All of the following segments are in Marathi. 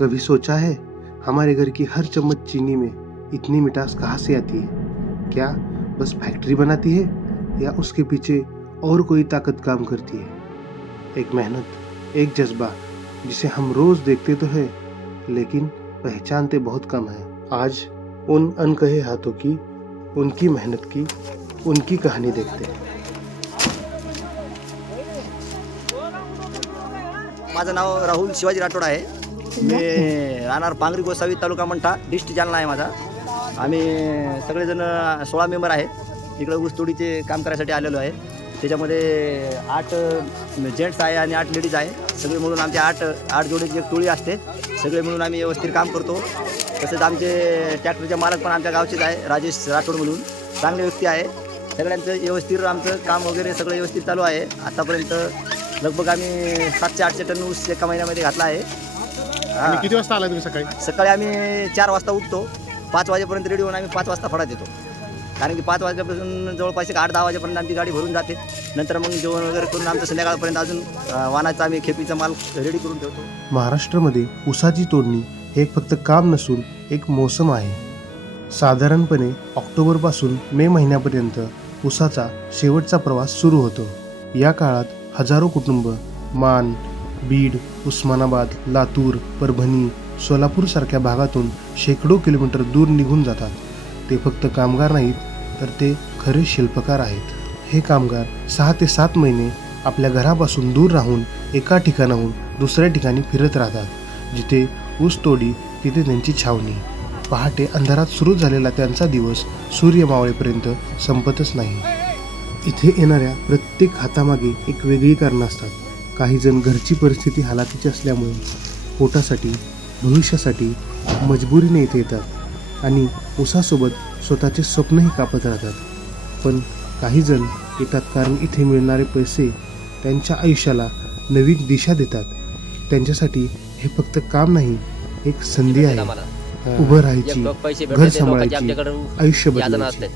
कभी सोचा है हमारे घर की हर चम्मच चीनी में इतनी मिठास कहाँ से आती है? क्या बस फैक्ट्री बनाती है या उसके पीछे और कोई ताकत काम करती है? एक मेहनत, एक जज्बा जिसे हम रोज देखते तो है लेकिन पहचानते बहुत कम है। आज उन अनकहे हाथों की, उनकी मेहनत की, उनकी कहानी देखते हैं। माझं नाव राहुल शिवाजी राठोड आहे। मी राहणार पांगरी गोसावी तालुका मंठा डिस्ट्रिक्ट जालना आहे माझा। आम्ही सगळेजण 16 मेंबर आहे। इकडे ऊसतोडीचे काम करायसाठी आलेलो आहे। त्याच्यामध्ये 8 जेंट्स आहे आणि 8 लेडीज आहे। सगळे मिळून आमचे 8 जोडीची एक टोळी असते। सगळे मिळून आम्ही व्यवस्थित काम करतो। तसेच आमचे ट्रॅक्टरचे मालक पण आमच्या गावचेच आहे, राजेश राठोड म्हणून चांगले व्यक्ती आहे। सगळ्यांचं व्यवस्थित आमचं काम वगैरे सगळं व्यवस्थित चालू आहे। आतापर्यंत लगभग आम्ही 700-800 टन ऊस एका महिन्यामध्ये घातला आहे। आणि किती वाजता आला तुम्ही सकाळी? सकाळी आम्ही 4 वाजता उठतो, 5 वाजेपर्यंत रेडी होऊन आम्ही 5 वाजता फडात येतो। कारण की 5 वाजेपासून जवळपास 8-10 वाजेपर्यंत आमची गाडी भरून जाते। नंतर मग जेवण वगैरे करून आमचं संध्याकाळपर्यंत अजून वाहनाचा आम्ही खेपीचा माल रेडी करून ठेवतो। महाराष्ट्रामध्ये ऊसाची तोडणी हे फक्त काम नसून एक मोसम आहे। साधारणपणे ऑक्टोबरपासून मे महिन्यापर्यंत ऊसाचा शेवटचा प्रवास सुरू होतो। या काळात हजारो कुटुंब मान, बीड, उस्मानाबाद, लातूर, परभणी, सोलापूर सारख्या भागातून शेकडो किलोमीटर दूर निघून जातात। ते फक्त कामगार नाहीत तर ते खरे शिल्पकार आहेत। हे कामगार 6 ते 7 महिने आपल्या घरापासून दूर राहून एका ठिकाणाहून दुसऱ्या ठिकाणी फिरत राहतात। जिथे ऊसतोडी तिथे त्यांची छावणी। पहाटे अंधारात सुरू झालेला त्यांचा दिवस सूर्य मावळेपर्यंत संपतच नाही। इथे येणाऱ्या प्रत्येक हातामागे एक वेगळी कारणं असतात। काही जण घरची परिस्थिती हालाकीची असल्यामुळे पोटासाठी, भविष्यासाठी मजबुरीने इथे येतात आणि ऊसासोबत स्वतःचे स्वप्नही कापत राहतात। पण काही जण येतात कारण इथे मिळणारे पैसे त्यांच्या आयुष्याला नवीन दिशा देतात। त्यांच्यासाठी हे फक्त काम नाही, एक संधी आहे उभं राहायची, घर सांभाळायची, आयुष्य बदलायची।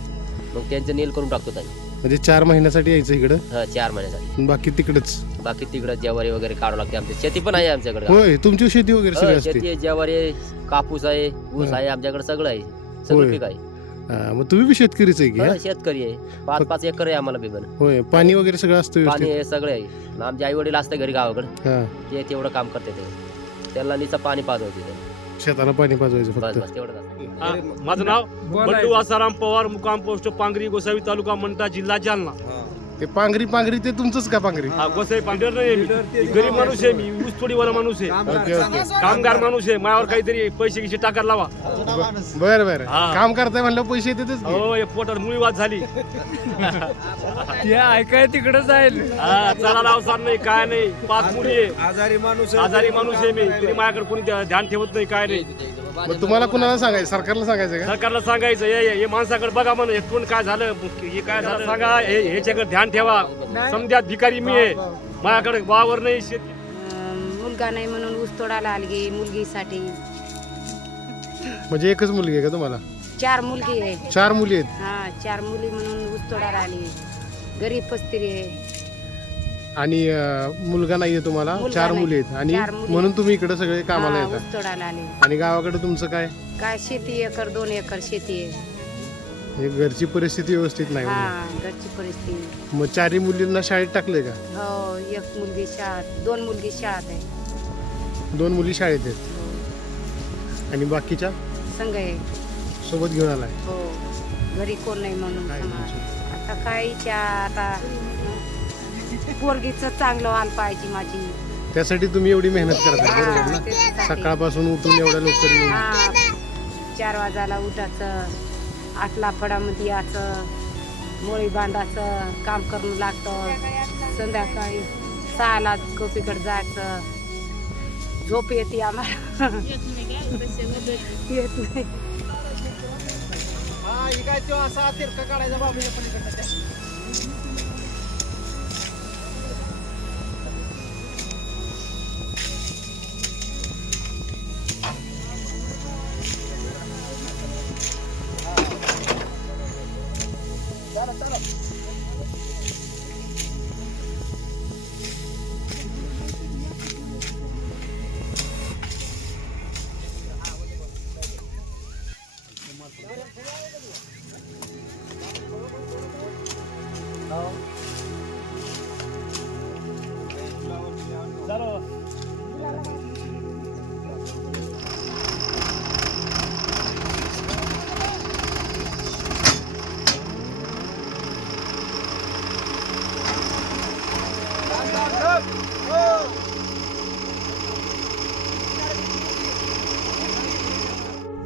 मग त्यांचं नील करून टाकतो ताई। म्हणजे 4 महिन्यासाठी यायचं इकडं? 4 महिन्यासाठी। बाकी तिकडच? बाकी तिकडं ज्वारी वगैरे काढावं लागते। आमची शेती पण आहे आमच्याकडे। होय, तुमची शेती वगैरे सगळी असते? शेती आहे, ज्वारी आहे, कापूस आहे, ऊस आहे, आमच्याकडे सगळं आहे, सगळं पीक आहे। मग तुम्ही बी शेतकरीच आहे की? शेतकरी आहे, 5-5 एकर आहे आम्हाला बिबन। होय, पाणी वगैरे सगळं असतं? पाणी हे सगळे आहे। आमचे आई वडील असते घरी गावाकडे, ते तेवढं काम करते ते। त्याला नीचं पाणी पाजवायचं, शेताला पाणी पाजवायचं फक्त? बस तेवढं। माझं नाव बंडू आसाराम पवार, मुक्काम पोस्ट पांगरी गोसावी तालुका मंठा जिल्हा जालना। ते पांगरी ते तुमचंच का? पांगरी गोसावी पांढर नाही, मी गरीब माणूस आहे, मी ऊस थोडीवाला माणूस आहे, कामगार माणूस आहे। माझ्यावर काहीतरी पैसे गिसे टाकायला लावा। बरं काम करताय म्हणलं पैसे येतातच. हो, पोटात मुळीवाद झाली। ऐकाय तिकडे जाईल. चला लावसार नाही, काय नाही, 5 मुली आहे, आजारी माणूस आहे मी, तरी माझ्याकडे कोणी ध्यान ठेवत नाही, काय नाही। मग तुम्हाला कुणाला सांगायचं? सरकारला सांगायचं का? सरकारला सांगायचं हे माणसाकडे बघा म्हणून, कोण काय झालं, हे काय झालं सांगा, ह्याच्याकडे ध्यान ठेवा। समजा भिकारी मी आहे, माझ्याकडे वावर नाही, शेती मुलगा नाही म्हणून ऊस तोडायला आली मुलगीसाठी। म्हणजे एकच मुलगी आहे का तुम्हाला? 4 मुलगी आहे। 4 मुली आहेत? हा, 4 मुली म्हणून ऊस तोडायला आली। गरीब पस्तिरी आहे आणि मुलगा नाहीये तुम्हाला? 4 मुली आहेत आणि म्हणून तुम्ही इकडे सगळे कामाला येतात? ऊस तोडायला आली। आणि गावाकडे तुमचं काय? काय शेती 1-2 एकर शेती आहे। घरची परिस्थिती व्यवस्थित नाही? हा, घरची परिस्थिती। मग 4 मुलींना शाळेत टाकले का? हो, 1 मुलगी शाळेत, 2 मुलगी शाळेत आहे। 2 मुली शाळेत आहेत आणि बाकीच्या संघ आहे, सोबत घेऊन आलाय? हो, घरी कोण नाही म्हणून। आता काहीच्या आता पोरगीचं चांगलं व्हायला पाहिजे माझी, त्यासाठी तुम्ही एवढी मेहनत करताय, बरोबर ना? त्याच्यासाठी. सकाळपासून उठून एवढ्या लवकर येऊन? 4 वाजायला उठायचं, 8ला फडामध्ये यायचं, मोळी बांधायचं, काम करून लागतं। संध्याकाळी 6ला कोपीकडे जायचं, झोप येते आम्हाला। येत नाही।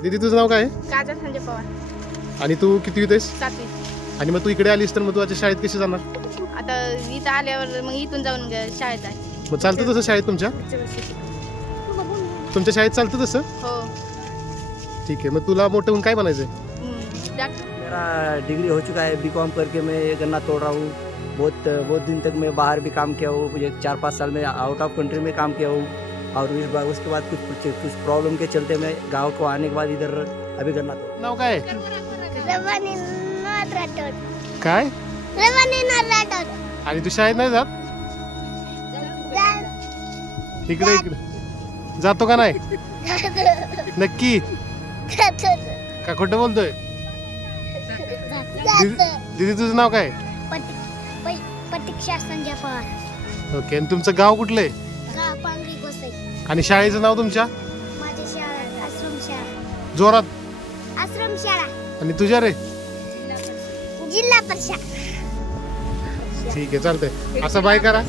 दीदी तुझं नाव काय आहे? काजल संजय पवार, आणि तू कितवीत आहेस? 7वी. आणि मग तू इकडे आलीस तर मग तू आता शाळेत कशी जाणार? आता इथं आल्यावर मग इथून जाऊन शाळेत आहे. मग चालतं तसं शाळेत तुमच्या शाळेत चालतं तसं? हो. ठीक है, मग तुला मोठं होऊन काय बनायचंय? डॉक्टर. मेरा डिग्री हो चुका है, बीकॉम करके मैं गन्ना तोड़ रहा हूँ. बहुत दिन तक मैं बाहर भी काम किया हूँ, मुझे 4-5 साल में आउट ऑफ कंट्री में काम किया हूँ. और उसके बाद कुछ प्रॉब्लम के चलते मैं गांव को आने के बाद इधर अभी गन्ना तोड़. नाव काय आहे? काय? आणि तू शाळेत नाही जात? इकडे इकडे जातो का नाही? नक्की का खोटं बोलतोय? दीदी तुझं नाव काय? प्रतीक्षा संजय पवार. ओके, आणि तुमचं गाव कुठलं आहे? पांगरी गोसाई. आणि शाळेचं नाव तुमच्या? माझी शाळा आश्रम शाळा. जोरात. आश्रम शाळा. आणि तुझ्या रे? जिल्हा परिषद. ठीक आहे, चालतंय. असं बाय करा.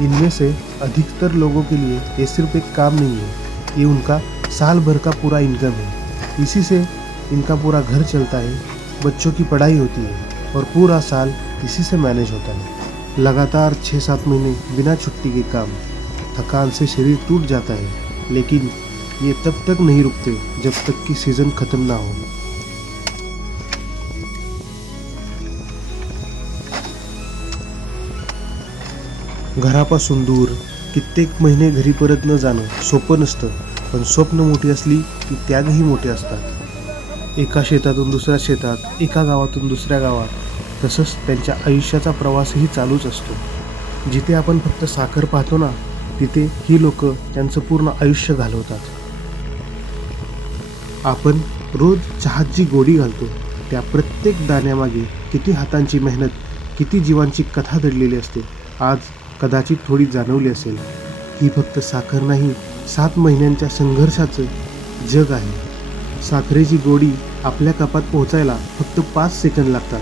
इनमें से अधिकतर लोगों के लिए ये सिर्फ एक काम नहीं है, ये उनका साल भर का पूरा इनकम है. इसी से इनका पूरा घर चलता है, बच्चों की पढ़ाई होती है और पूरा साल इसी से मैनेज होता है. लगातार 6-7 महीने बिना छुट्टी के काम, थकान से शरीर टूट जाता है, लेकिन ये तब तक नहीं रुकते जब तक कि सीज़न ख़त्म ना हो. घरापासून दूर कित्येक महिने घरी परत न जाणं सोपं नसतं, पण स्वप्न मोठी असली की त्यागही मोठे असतात. एका शेतातून दुसऱ्या शेतात, एका गावातून दुसऱ्या गावात, तसंच त्यांच्या आयुष्याचा प्रवासही चालूच असतो. जिथे आपण फक्त साखर पाहतो ना, तिथे ही लोक त्यांचं पूर्ण आयुष्य घालवतात. आपण रोज चहात जी गोडी घालतो, त्या प्रत्येक दाण्यामागे किती हातांची मेहनत, किती जीवांची कथा दडलेली असते, आज कदाचित थोडी जाणवली असेल. ही फक्त साखर नाही, 7 महिन्यांच्या संघर्षाचं जग आहे. साखरेची गोडी आपल्या कपात पोहोचायला फक्त 5 सेकंद लागतात,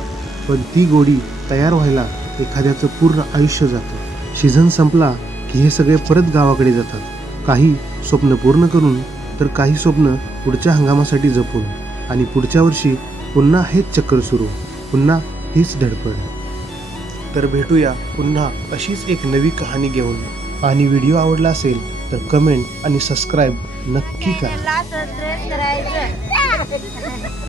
पण ती गोडी तयार व्हायला एखाद्याचं पूर्ण आयुष्य जातं. सीझन संपला की हे सगळे परत गावाकडे जातात, काही स्वप्न पूर्ण करून, तर काही स्वप्न पुढच्या हंगामासाठी जपून. आणि पुढच्या वर्षी पुन्हा हेच चक्कर सुरू, पुन्हा हीच धडपड. तर भेटूया पुन्हा अशीच एक नवी कहाणी घेऊन. आणि व्हिडिओ आवडला असेल तर कमेंट आणि सबस्क्राईब नक्की करा. करायचं.